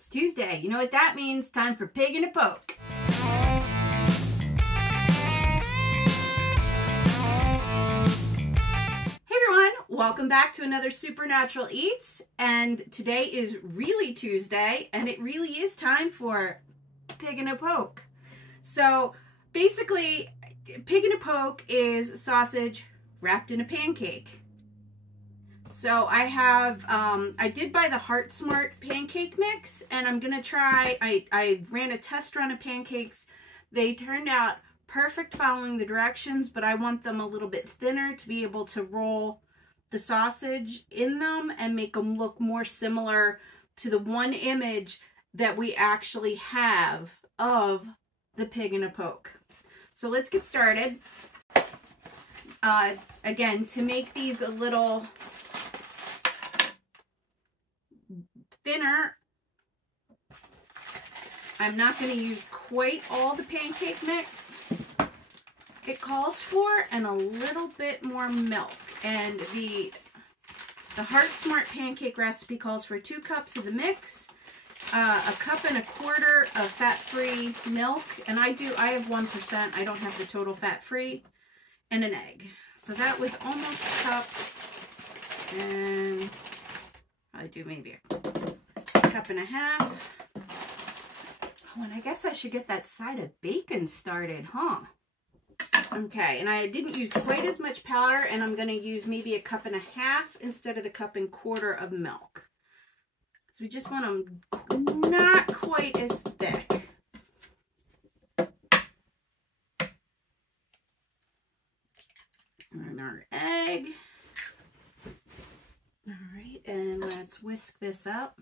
It's Tuesday. You know what that means? Time for Pig in a Poke. Hey everyone, welcome back to another Supernatural Eats. And today is really Tuesday, and it really is time for Pig in a Poke. So basically, Pig in a Poke is sausage wrapped in a pancake. So I have, I did buy the Heart Smart pancake mix, and I'm going to try, I ran a test run of pancakes. They turned out perfect following the directions, but I want them a little bit thinner to be able to roll the sausage in them and make them look more similar to the one image that we actually have of the Pig in a Poke. So let's get started. Again, to make these a little thinner, I'm not going to use quite all the pancake mix it calls for, and a little bit more milk. And the Heart Smart pancake recipe calls for 2 cups of the mix, a cup and a quarter of fat-free milk, and I have 1%. I don't have the total fat-free, and an egg. So that was almost a cup, and I do maybe a cup and a half. Oh, and I guess I should get that side of bacon started, huh? Okay, and I didn't use quite as much powder, and I'm going to use maybe a cup and a half instead of the cup and quarter of milk. So we just want them not quite as thick. And our egg. All right, and let's whisk this up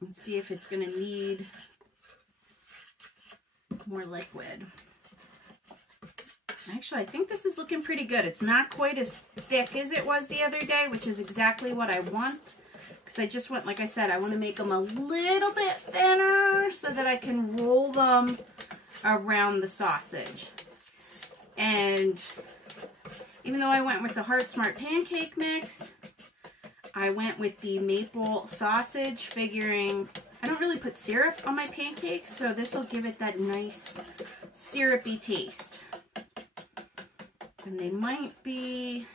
and see if it's going to need more liquid. Actually, I think this is looking pretty good. It's not quite as thick as it was the other day, which is exactly what I want. Because I just want, like I said, I want to make them a little bit thinner so that I can roll them around the sausage. And even though I went with the Heart Smart pancake mix, I went with the maple sausage, figuring I don't really put syrup on my pancakes, so this will give it that nice syrupy taste. And they might be,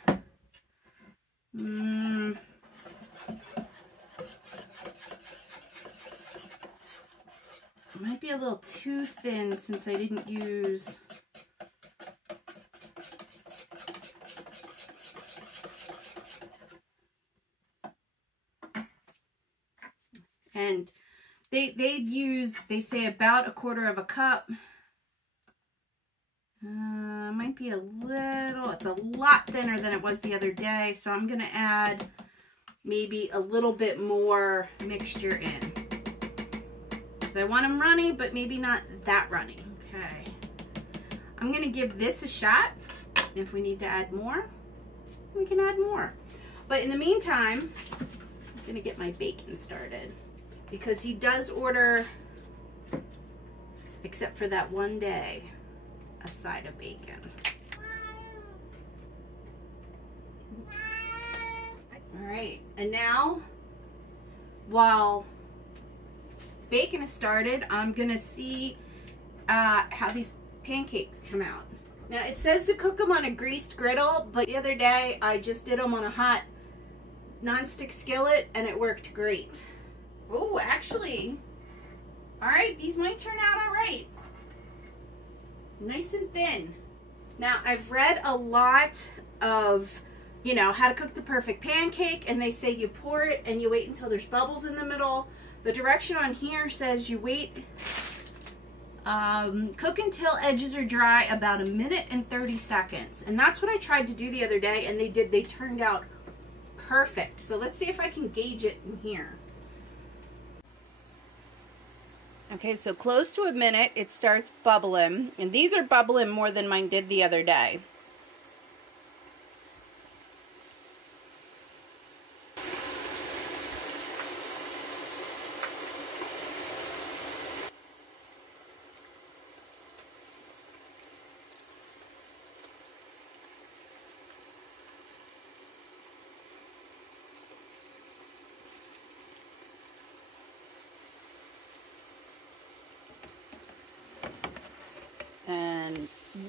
might be a little too thin since I didn't use and they say about a quarter of a cup. Might be a little, it's a lot thinner than it was the other day, so I'm going to add maybe a little bit more mixture in. Because I want them runny, but maybe not that runny. Okay. I'm going to give this a shot. If we need to add more, we can add more. But in the meantime, I'm going to get my bacon started. Because he does order, except for that one day, a side of bacon. Oops. All right, and now while bacon is started, I'm gonna see how these pancakes come out. Now it says to cook them on a greased griddle, but the other day I just did them on a hot nonstick skillet and it worked great. Oh, actually, all right, these might turn out all right. Nice and thin. Now, I've read a lot of, you know, how to cook the perfect pancake, and they say you pour it and you wait until there's bubbles in the middle. The direction on here says you wait, cook until edges are dry, about 1 minute and 30 seconds. And that's what I tried to do the other day, and they turned out perfect. So let's see if I can gauge it in here. Okay, so close to 1 minute, it starts bubbling. And these are bubbling more than mine did the other day.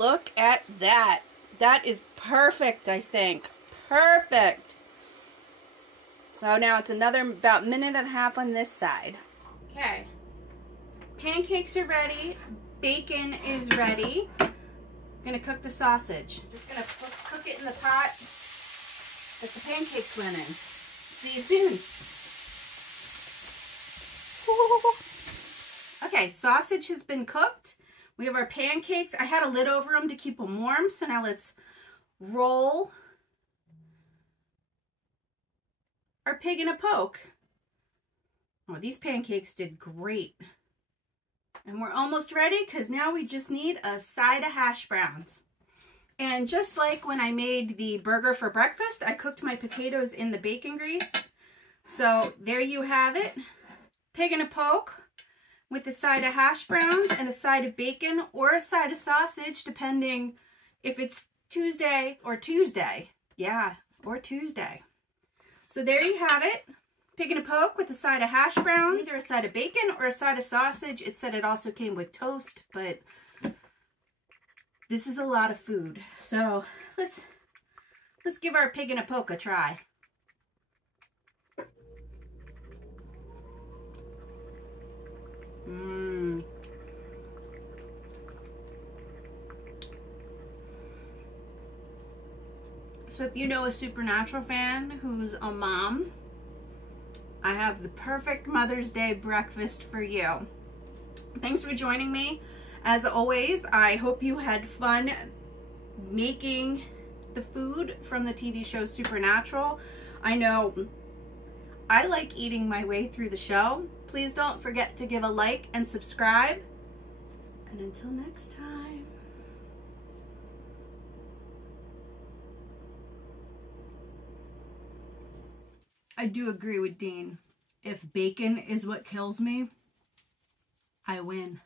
look at that. That is perfect, I think. Perfect. So now it's another about minute and a half on this side. Okay. Pancakes are ready. Bacon is ready. I'm going to cook the sausage. I'm just going to cook it in the pot that the pancakes went in. See you soon. Okay, sausage has been cooked. We have our pancakes. I had a lid over them to keep them warm. So now let's roll our pig in a poke. Oh, these pancakes did great. And we're almost ready because now we just need a side of hash browns. And just like when I made the burger for breakfast, I cooked my potatoes in the bacon grease. So there you have it. Pig in a poke with a side of hash browns and a side of bacon or a side of sausage, depending if it's Tuesday or Tuesday. Yeah, or Tuesday. So there you have it. Pig in a poke with a side of hash browns, either a side of bacon or a side of sausage. It said it also came with toast, but this is a lot of food. So let's give our pig in a poke a try. So if you know a Supernatural fan who's a mom, I have the perfect Mother's Day breakfast for you. Thanks for joining me. As always, I hope you had fun making the food from the TV show Supernatural. I know I like eating my way through the show. Please don't forget to give a like and subscribe. And until next time. I do agree with Dean. If bacon is what kills me, I win.